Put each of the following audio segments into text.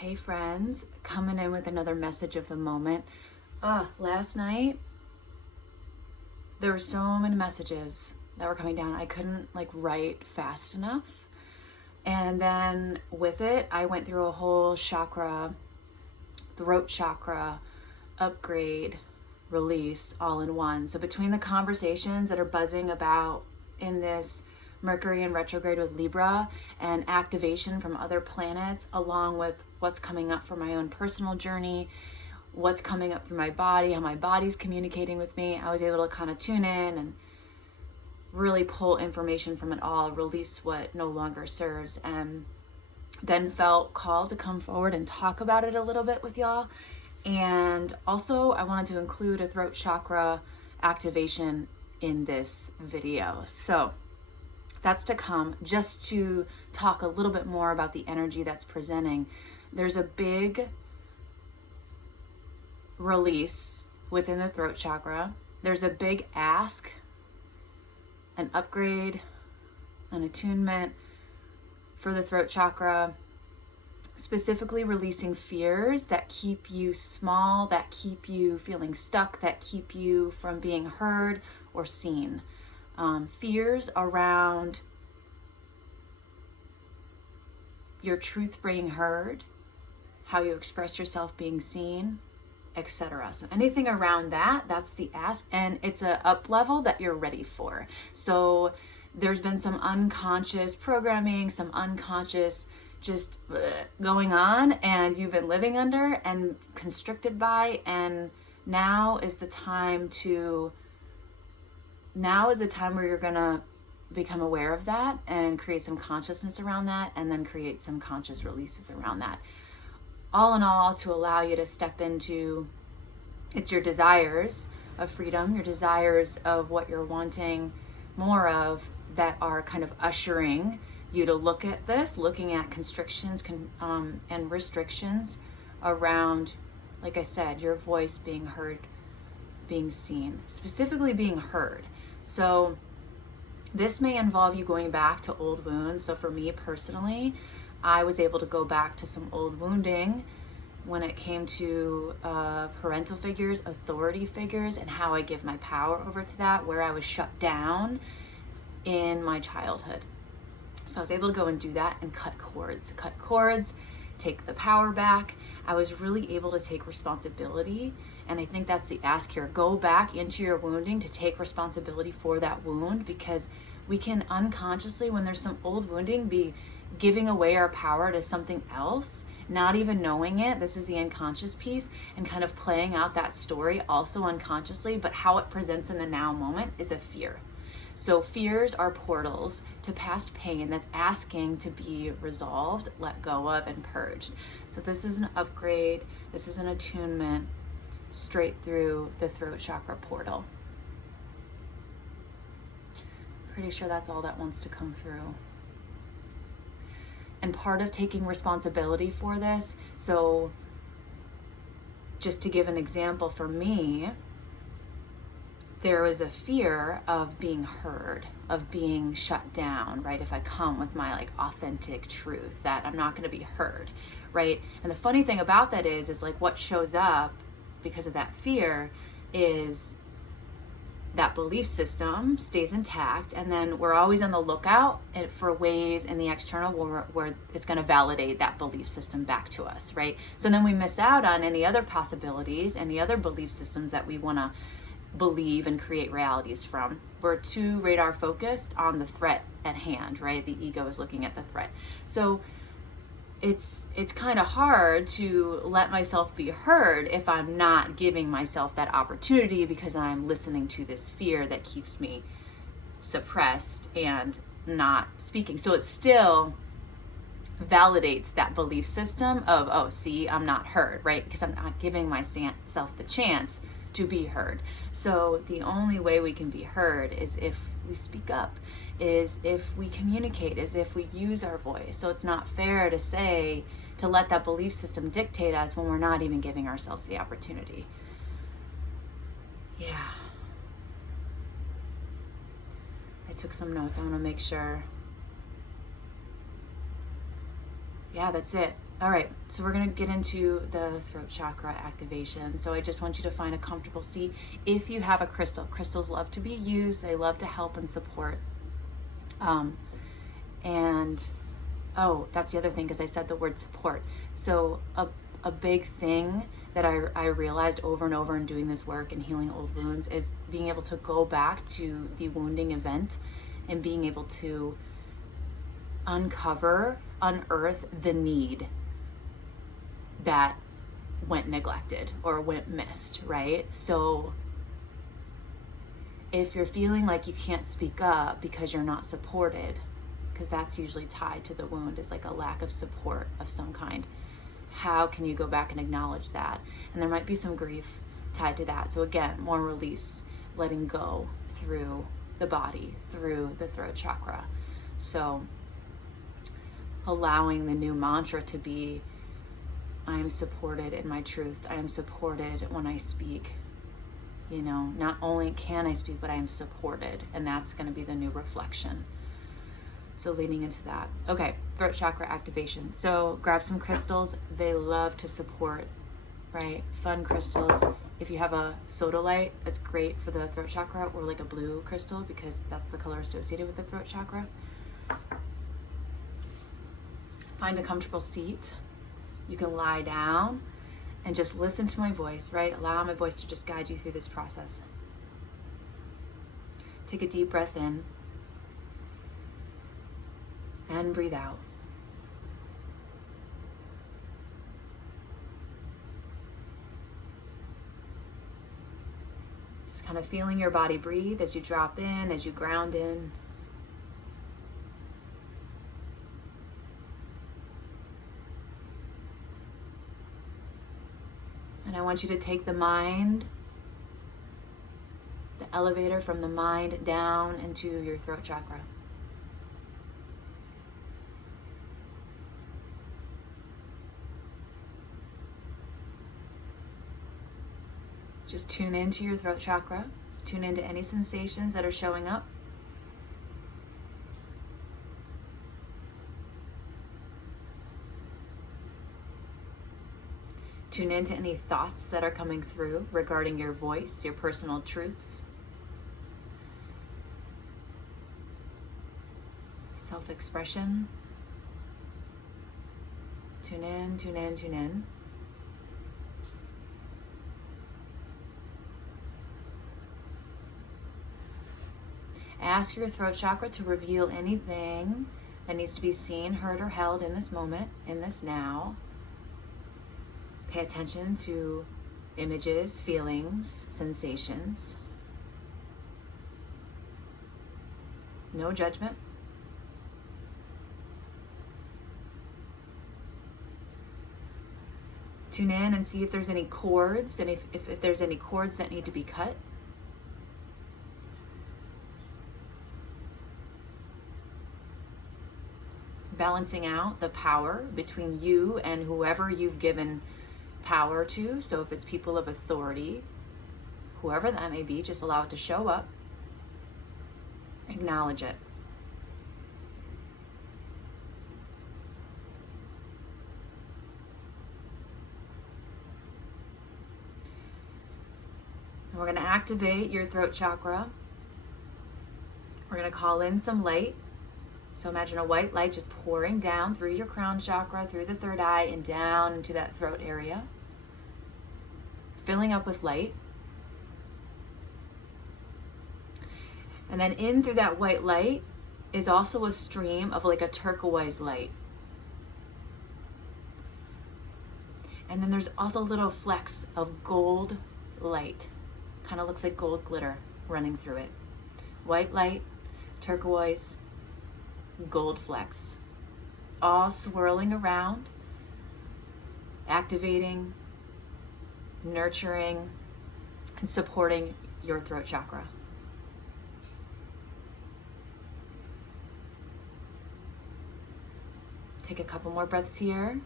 Hey friends, coming in with another message of the moment. Last night there were so many messages that were coming down. I couldn't write fast enough. And then with it, I went through a whole chakra, throat chakra upgrade, release all in one. So between the conversations that are buzzing about in this Mercury in retrograde with Libra and activation from other planets, along with what's coming up for my own personal journey, what's coming up through my body, how my body's communicating with me, I was able to kind of tune in and really pull information from it all, release what no longer serves, and then felt called to come forward and talk about it a little bit with y'all. And also I wanted to include a throat chakra activation in this video. So that's to come, just to talk a little bit more about the energy that's presenting. There's a big release within the throat chakra. There's a big ask, an upgrade, an attunement for the throat chakra, specifically releasing fears that keep you small, that keep you feeling stuck, that keep you from being heard or seen. Fears around your truth being heard, how you express yourself being seen, etc. So anything around that, that's the ask, and it's a up level that you're ready for. So there's been some unconscious programming, some unconscious just going on, and you've been living under and constricted by, and now is the time where you're gonna become aware of that and create some consciousness around that, and then create some conscious releases around that. All in all, to allow you to step into, it's your desires of freedom, your desires of what you're wanting more of, that are kind of ushering you to look at this, looking at constrictions and restrictions around, like I said, your voice being heard, being seen, specifically being heard. So this may involve you going back to old wounds. So for me personally, I was able to go back to some old wounding when it came to parental figures, authority figures, and how I give my power over to that, where I was shut down in my childhood. So I was able to go and do that and cut cords, take the power back. I was really able to take responsibility. And I think that's the ask here. Go back into your wounding to take responsibility for that wound, because we can unconsciously, when there's some old wounding, be giving away our power to something else, not even knowing it. This is the unconscious piece, and kind of playing out that story also unconsciously, but how it presents in the now moment is a fear. So fears are portals to past pain that's asking to be resolved, let go of, and purged. So this is an upgrade. This is an attunement straight through the throat chakra portal. Pretty sure that's all that wants to come through. And part of taking responsibility for this, so just to give an example for me, there was a fear of being heard, of being shut down, right? If I come with my authentic truth, that I'm not going to be heard, right? And the funny thing about that is what shows up because of that fear is that belief system stays intact, and then we're always on the lookout for ways in the external where it's going to validate that belief system back to us, right? So then we miss out on any other possibilities, any other belief systems that we want to believe and create realities from. We're too radar focused on the threat at hand, right? The ego is looking at the threat. So it's kind of hard to let myself be heard if I'm not giving myself that opportunity, because I'm listening to this fear that keeps me suppressed and not speaking. So it still validates that belief system of, oh, see, I'm not heard, right? Because I'm not giving myself the chance to be heard. So the only way we can be heard is if we speak up, is if we communicate, is if we use our voice. So it's not fair to let that belief system dictate us when we're not even giving ourselves the opportunity. Yeah. I took some notes. I want to make sure. yeah, that's it. All right, so we're gonna get into the throat chakra activation. So I just want you to find a comfortable seat. If you have a crystal, crystals love to be used. They love to help and support. And oh, that's the other thing, because I said the word support. So a big thing that I realized over and over in doing this work and healing old wounds is being able to go back to the wounding event and being able to unearth the need that went neglected or went missed, right? So if you're feeling like you can't speak up because you're not supported, because that's usually tied to the wound, is like a lack of support of some kind, how can you go back and acknowledge that? And there might be some grief tied to that. So again, more release, letting go through the body, through the throat chakra. So allowing the new mantra to be, I am supported in my truths. I am supported when I speak. You know, not only can I speak, but I am supported. And that's going to be the new reflection. So leaning into that. Okay, throat chakra activation. So grab some crystals. They love to support, right? Fun crystals. If you have a sodalite, that's great for the throat chakra, or like a blue crystal, because that's the color associated with the throat chakra. Find a comfortable seat. You can lie down and just listen to my voice, right? Allow my voice to just guide you through this process. Take a deep breath in and breathe out. Just kind of feeling your body breathe as you drop in, as you ground in. And I want you to take the mind, the elevator from the mind down into your throat chakra. Just tune into your throat chakra. Tune into any sensations that are showing up. Tune into any thoughts that are coming through regarding your voice, your personal truths. Self-expression. Tune in, tune in, tune in. Ask your throat chakra to reveal anything that needs to be seen, heard, or held in this moment, in this now. Pay attention to images, feelings, sensations. No judgment. Tune in and see if there's any cords, and if there's any cords that need to be cut. Balancing out the power between you and whoever you've given power to. So if it's people of authority, whoever that may be, just allow it to show up. Acknowledge it. And we're going to activate your throat chakra. We're going to call in some light. So imagine a white light just pouring down through your crown chakra, through the third eye, and down into that throat area. Filling up with light. And then in through that white light is also a stream of like a turquoise light. And then there's also little flecks of gold light. Kind of looks like gold glitter running through it. White light, turquoise, gold flecks, all swirling around, activating, nurturing, and supporting your throat chakra. Take a couple more breaths here.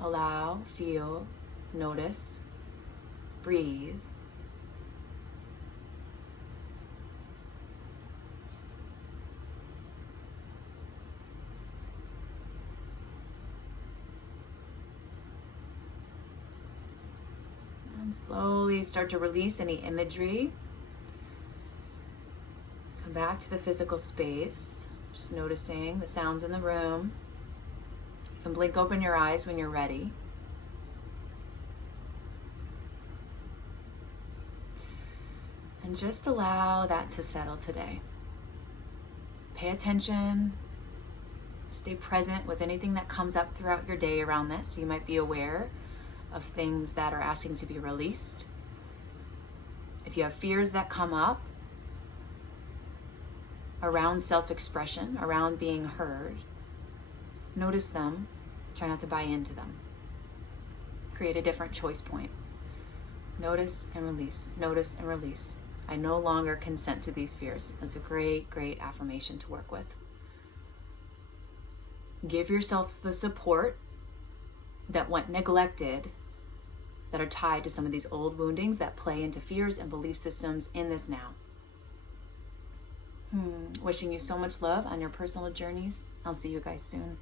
Allow, feel, notice, breathe. And slowly start to release any imagery. Come back to the physical space, just noticing the sounds in the room. You can blink open your eyes when you're ready. And just allow that to settle today. Pay attention. Stay present with anything that comes up throughout your day around this. You might be aware of things that are asking to be released. If you have fears that come up around self-expression, around being heard, notice them. Try not to buy into them. Create a different choice point. Notice and release. Notice and release. I no longer consent to these fears. That's a great, great affirmation to work with. Give yourselves the support that went neglected, that are tied to some of these old woundings that play into fears and belief systems in this now. Wishing you so much love on your personal journeys. I'll see you guys soon.